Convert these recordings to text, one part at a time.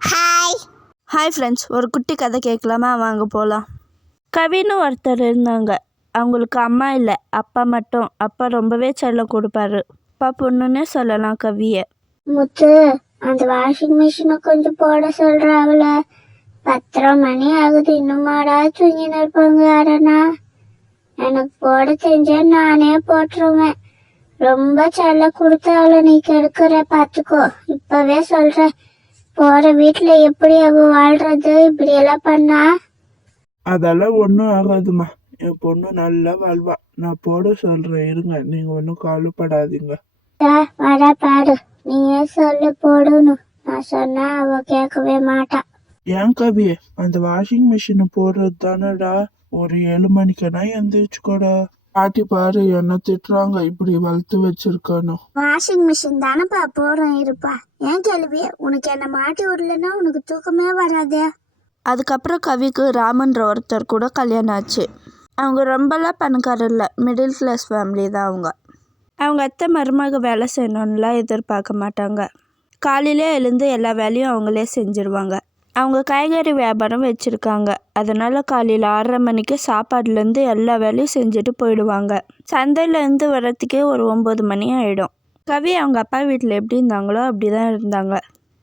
Hi hi friends, ஒரு குட்டி கதை கேட்கலாமா? வாங்க போகலாம். கவின்னு ஒருத்தர் இருந்தாங்க. அவங்களுக்கு அம்மா இல்லை, அப்பா மட்டும். அப்பா ரொம்பவே செல்லம் கொடுப்பாரு. அப்பா பொண்ணுன்னே சொல்லலாம் கவியை. முத்து, அந்த வாஷிங் மிஷினை கொஞ்சம் போட சொல்ற. அவள 10:30 மணி ஆகுது, இன்னுமாடா தூங்கின்னு இருப்பாங்க யாரனா? எனக்கு போட தெரிஞ்சா நானே போட்டுருவேன். ரொம்ப செல்லம் கொடுத்து அவளை நீ கெடுக்கிற, பாத்துக்கோ. இப்பவே சொல்றேன், போற வீட்டுல எப்படி அவ வாழ்றது? இப்படி எல்லாம் பண்ணா? அதெல்லாம் ஒன்றும் ஆகாதுமா. என் பொண்ணு நல்லா வாழ்வா. நான் போட சொல்றேன், இருங்க, நீங்க ஒன்றும் கவலைப்படாதீங்க. வர பாடு, நீயே சொல்லு போடணும். நான் சொன்னா அவ கேட்கவே மாட்டா. ஏன் கவி, அந்த வாஷிங் மிஷினை போடுறது தானடா. ஒரு 7 மணிக்குனா எந்திரிச்சுக்கோடா. பாட்டி பாரு என்ன திட்டுறாங்க, இப்படி வளர்த்து வச்சிருக்கணும். வாஷிங் மிஷின் தானப்பா போறோம், இருப்பா. ஏன் கேள்வி? உனக்கு என்ன மாட்டி விடலன்னா உனக்கு தூக்கமே வராதே. அதுக்கப்புறம் கவிக்கு ராமன்ற ஒருத்தர் கூட கல்யாணம் ஆச்சு. அவங்க ரொம்பலாம் பணக்காரர் இல்லை, மிடில் கிளாஸ் ஃபேமிலி தான் அவங்க அத்தை மருமக வேலை செய்யணும்லாம் எதிர்பார்க்க மாட்டாங்க. காலையிலே எழுந்து எல்லா வேலையும் அவங்களே செஞ்சுருவாங்க. அவங்க காய்கறி வியாபாரம் வச்சுருக்காங்க. அதனால் காலையில் 6:30 மணிக்கு சாப்பாடுலேருந்து எல்லா வேலையும் செஞ்சுட்டு போயிடுவாங்க. சந்தையிலேருந்து வர்றதுக்கே ஒரு 9 மணி ஆகிடும். கவி அவங்க அப்பா வீட்டில் எப்படி இருந்தாங்களோ அப்படி தான் இருந்தாங்க.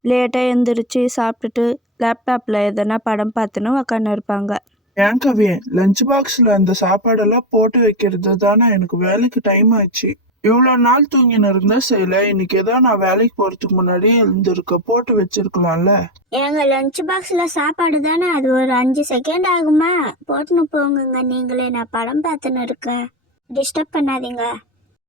லேட்டாக எழுந்திரிச்சு சாப்பிட்டுட்டு லேப்டாப்பில் எதனா படம் பார்த்துன்னு உக்காந்து இருப்பாங்க. ஏன் கவி, லஞ்ச் பாக்ஸ்ல அந்த சாப்பாடெல்லாம் போட்டு வைக்கிறது தானே எனக்கு வேலைக்கு டைம் ஆச்சு. இவ்வளோ நாள் தூங்கின்னு இருந்தா செய்யல, இன்னைக்கு ஏதோ நான் வேலைக்கு போறதுக்கு முன்னாடியே எழுந்திருக்க போட்டு வச்சிருக்கலாம்ல. எங்க லஞ்ச் பாக்ஸ்ல சாப்பாடு தானே, அது ஒரு 5 செகண்ட் ஆகுமா? போட்டுன்னு போங்க நீங்களே, நான் படம் பார்த்துன்னு இருக்கேன். டிஸ்டர்ப் பண்ணாதீங்க.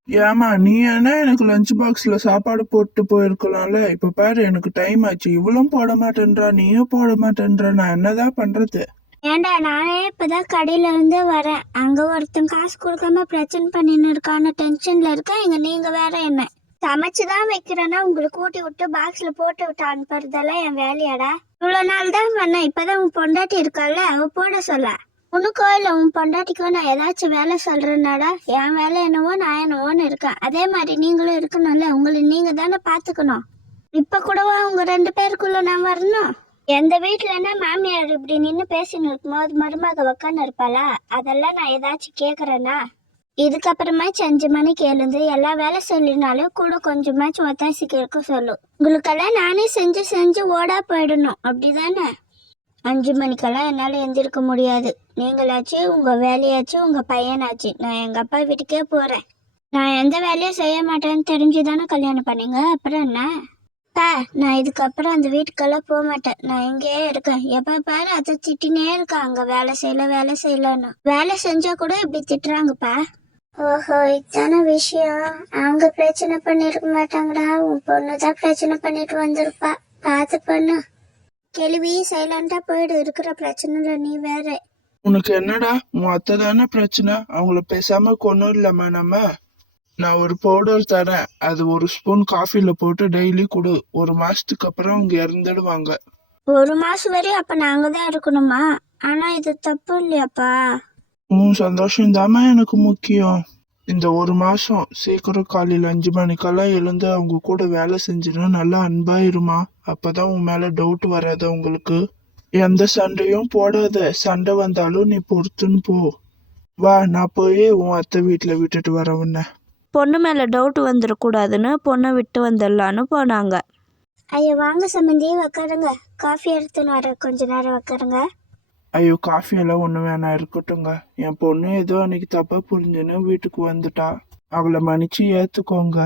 ஏமா, நீ என்ன எனக்கு லஞ்ச் பாக்ஸ்ல சாப்பாடு போட்டு போயிருக்கலாம்ல. இப்ப பாரு, எனக்கு டைம் ஆச்சு, இவ்வளவும் போட மாட்டேன்றா, நீயும் போட மாட்டேன்ற, நான் என்னதான் பண்றது? ஏண்டா, நானே இப்பதான் கடையில இருந்து வரேன். அங்க ஒருத்தன் காசு கொடுக்காம பிரச்சனை பண்ணின்னு இருக்கான்னு டென்ஷன்ல இருக்கேன். இங்க நீங்க வேற என்ன சமைச்சுதான் வைக்கிறேன்னா உங்களுக்கு ஊட்டி விட்டு பாக்ஸ்ல போட்டு விட்டு அனுப்புறதெல்லாம் என் வேலையாடா? இவ்வளவு நாள் தான் பண்ணேன். இப்பதான் உன் பொண்டாட்டி இருக்கால, அவ போட சொல்ல. உனக்கோ இல்ல உன் பொண்டாட்டிக்கோ நான் ஏதாச்சும் வேலை சொல்றேன்னாடா? என் வேலை என்னவோ நான் என்னவோன்னு இருக்கேன். அதே மாதிரி நீங்களும் இருக்கணும்ல. உங்களை நீங்க தானே பாத்துக்கணும். இப்ப கூடவா உங்க 2 பேருக்குள்ள நான் வரணும்? எந்த வீட்டுலன்னா மாமியார் இப்படி நின்று பேசின்னு இருக்கும்போது மருமக உக்கான்னு இருப்பாளா? அதெல்லாம் நான் ஏதாச்சும் கேக்குறேன்னா? இதுக்கப்புறமாச்சும் 5 மணிக்கு எழுந்து எல்லா வேலை சொல்லினாலும் கூட கொஞ்சமாச்சும் ஒத்தாசிக்கு இருக்க சொல்லும். உங்களுக்கெல்லாம் நானே செஞ்சு செஞ்சு ஓடா போயிடணும், அப்படிதானே? 5 மணிக்கெல்லாம் என்னால எந்திருக்க முடியாது. நீங்களாச்சு உங்க வேலையாச்சு உங்க பையனாச்சு. நான் எங்க அப்பா வீட்டுக்கே போறேன். நான் எந்த வேலையும் செய்ய மாட்டேன்னு தெரிஞ்சுதானே கல்யாணம் பண்ணீங்க. அப்புறம் என்ன? நான் இதுக்கப்புறம் அந்த வீட்டுக்கெல்லாம் போக மாட்டேன். நான் இங்கேயே இருக்கேன். எப்ப பாரு அதை திட்டினே இருக்கேன், அங்க வேலை செய்யலன்னு. வேலை செஞ்சா கூட இப்படி திட்டுறாங்கப்பா. ஓஹோ, இதான விஷயம். அவங்க பிரச்சனை பண்ணிருக்க மாட்டாங்கடா, உன் பொண்ணுதான் பிரச்சனை பண்ணிட்டு வந்திருப்பா. பார்த்து பண்ணு. கேள்வி சைலண்டா போயிடு. இருக்கிற பிரச்சனைல நீ வேற. உனக்கு என்னடா, உன் அத்தை தானே பிரச்சனை. அவங்கள பேசாம கொண்டு இல்லாம நம்ம. நான் ஒரு பவுடர் தரேன், அது 1 ஸ்பூன் காஃபில போட்டு டெய்லி கொடு. 1 மாசத்துக்கு அப்புறம் அவங்க இறந்துடுவாங்க. 1 மாசம் வரையும் அப்ப நாங்க தான் இருக்கணுமா? ஆனா இது தப்பு இல்லையாப்பா? உன் சந்தோஷம் தாமா எனக்கு முக்கியம். இந்த 1 மாசம் சீக்கிரம் காலையில 5 மணிக்கெல்லாம் எழுந்து அவங்க கூட வேலை செஞ்சுனா நல்லா அன்பாயிருமா. அப்பதான் உன் மேல டவுட் வராது உங்களுக்கு. எந்த சண்டையும் போடாத. சண்டை வந்தாலும் நீ பொறுத்துன்னு போ. வா, நான் போய் உன் அத்தை வீட்டுல விட்டுட்டு வரவுன்ன. பொண்ணு மேலே டவுட் வந்துடக்கூடாதுன்னு பொண்ணை விட்டு வந்துடலான்னு போனாங்க. ஐயோ வாங்க சம்மந்தி, உக்காருங்க. காஃபி எடுத்துன்னு வர, கொஞ்ச நேரம் உக்காருங்க. ஐயோ, காஃபி எல்லாம் ஒண்ணு வேணாம், இருக்கட்டுங்க. என் பொண்ணு ஏதோ அன்னைக்கு தப்பா புரிஞ்சுன்னு வீட்டுக்கு வந்துட்டா. அவளை மன்னிச்சு ஏத்துக்கோங்க.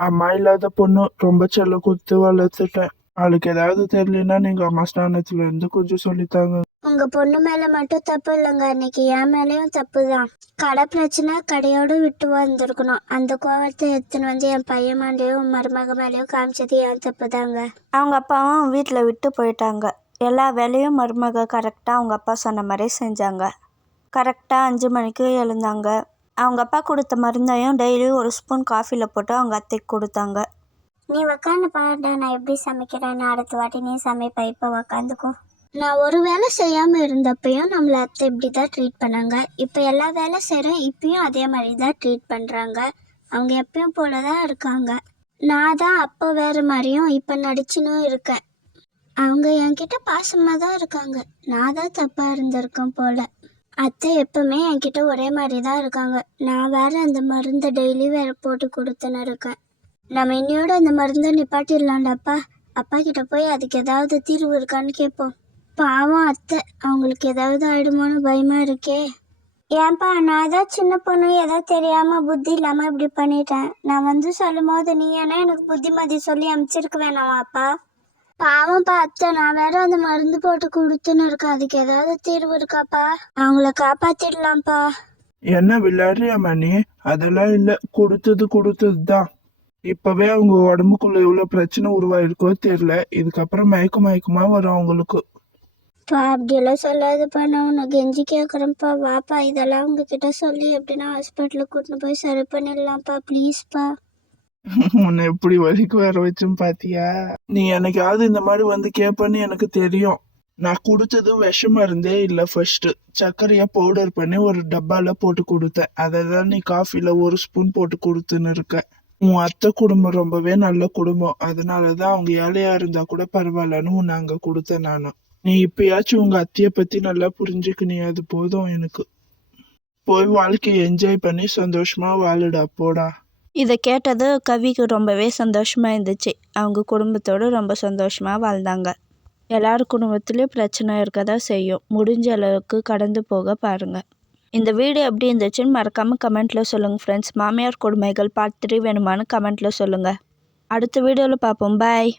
அம்மா இல்லாத பொண்ணு, ரொம்ப செல்லம் கொடுத்து வளர்த்துட்டேன். அவளுக்கு ஏதாவது தெரியலன்னா நீங்க அம்மா ஸ்தானத்துல இருந்து கொஞ்சம் சொல்லித்தாங்க. உங்க பொண்ணு மேல மட்டும் தப்பு இல்லைங்க, அன்னைக்கு என் மேலயும் தப்பு தான். கடை பிரச்சனை கடையோட விட்டு வந்திருக்கணும். அந்த கோவத்தை எடுத்துன்னு வந்து என் பையன் மேலேயும் மருமக மேலேயும் காமிச்சது என் தப்பு தாங்க. அவங்க அப்பாவும் வீட்டில் விட்டு போயிட்டாங்க. எல்லா வேலையும் மருமக கரெக்டாக அவங்க அப்பா சொன்ன மாதிரி செஞ்சாங்க. கரெக்டாக 5 மணிக்கு எழுந்தாங்க. அவங்க அப்பா கொடுத்த மருந்தையும் டெய்லி 1 ஸ்பூன் காஃபியில் போட்டு அவங்க அத்தைக்கு கொடுத்தாங்க. நீ உக்காந்து பாருடா, நான் எப்படி சமைக்கிறேன்னு. அடுத்த வாட்டி நீ சமைப்ப, இப்போ உக்காந்துக்கோ. நான் ஒரு வேலை செய்யாம இருந்தப்பையும் நம்மள அத்தை இப்படிதான் ட்ரீட் பண்ணாங்க. இப்ப எல்லா வேலை செய்யறேன், இப்பயும் அதே மாதிரிதான் ட்ரீட் பண்றாங்க. அவங்க எப்பயும் போலதான் இருக்காங்க. நான் தான் அப்போ வேற மாதிரியும் இப்ப நடிச்சுன்னு இருக்கேன். அவங்க என்கிட்ட பாசமாக தான் இருக்காங்க. நான் தான் தப்பாக இருந்திருக்கேன் போல. அத்தை எப்பவுமே என்கிட்ட ஒரே மாதிரி தான் இருக்காங்க. நான் வேற அந்த மருந்தை டெய்லி வேற போட்டு கொடுத்துன்னு இருக்கேன். நம்ம இன்னையோட அந்த மருந்தை நிப்பாட்டிடலாம்டாப்பா. அப்பா கிட்ட போய் அதுக்கு ஏதாவது தீர்வு இருக்கான்னு கேட்போம். பாவம் அத்தை, அவங்களுக்கு ஏதாவது ஆயிடுமோன்னு பயமா இருக்கே. ஏன்பா, நான் ஏதாவது சின்ன பொண்ணு ஏதாவது தெரியாம புத்தி இல்லாம இப்படி பண்ணிட்டேன். நான் வந்து சொல்லும் போது நீ ஏன்னா எனக்கு புத்திமதி சொல்லி அனுப்பிச்சிருக்க வேணாமாப்பா. பாவம்ப்பா அத்தை, நான் வேற அந்த மருந்து போட்டு கொடுத்துன்னு இருக்கேன். அதுக்கு ஏதாவது தீர்வு இருக்காப்பா? அவங்கள காப்பாத்திடலாம்ப்பா. என்ன விளையாடுறியா மணி? அதெல்லாம் இல்ல, கொடுத்தது தான். இப்பவே அவங்க உடம்புக்குள்ள எவ்வளவு பிரச்சனை உருவாயிருக்கோ தெரியல. இதுக்கப்புறம் மயக்கமா வரும் அவங்களுக்கு. பா அப்படியெல்லாம் சொல்லாதப்பா, நான் உன்னை கெஞ்சி கேட்குறேன்ப்பா. வாப்பா, இதெல்லாம் உங்ககிட்ட சொல்லி எப்படின்னா ஹாஸ்பிட்டலுக்கு கூட்டின்னு போய் சரி பண்ணிடலாம்ப்பா, ப்ளீஸ்ப்பா. உன்னை எப்படி வலிக்கு வர வச்சும் பாத்தியா? நீ எனக்காவது இந்த மாதிரி வந்து கேட்பன்னு எனக்கு தெரியும். நான் கொடுத்தது விஷ மருந்தே இல்ல. ஃபர்ஸ்ட் சர்க்கரையா பவுடர் பண்ணி ஒரு டப்பால போட்டு கொடுத்தேன். அதை தான் நீ காஃபில ஒரு ஸ்பூன் போட்டு கொடுத்துன்னு இருக்க. உன் அத்தை குடும்பம் ரொம்பவே நல்ல குடும்பம். அதனாலதான் அவங்க ஏழையா இருந்தா கூட பரவாயில்லன்னு உன்னை அங்க கொடுத்தேன் நானு. நீ இப்பயாச்சும் உங்க அத்தைய பத்தி நல்லா புரிஞ்சுக்கினி, அது போதும் எனக்கு. போய் வாழ்க்கையை என்ஜாய் பண்ணி சந்தோஷமா வாழுடா, போடா. இதை கேட்டது கவிக்கு ரொம்பவே சந்தோஷமாக இருந்துச்சு. அவங்க குடும்பத்தோடு ரொம்ப சந்தோஷமாக வாழ்ந்தாங்க. எல்லார் குடும்பத்துலேயும் பிரச்சனை இருக்க தான் செய்யும். முடிஞ்ச அளவுக்கு கடந்து போக பாருங்கள். இந்த வீடியோ எப்படி இருந்துச்சுன்னு மறக்காமல் கமெண்ட்டில் சொல்லுங்கள் ஃப்ரெண்ட்ஸ். மாமியார் கொடுமைகள் பார்ட் 3 வேணுமான்னு கமெண்ட்டில் சொல்லுங்கள். அடுத்த வீடியோவில் பார்ப்போம். பாய்.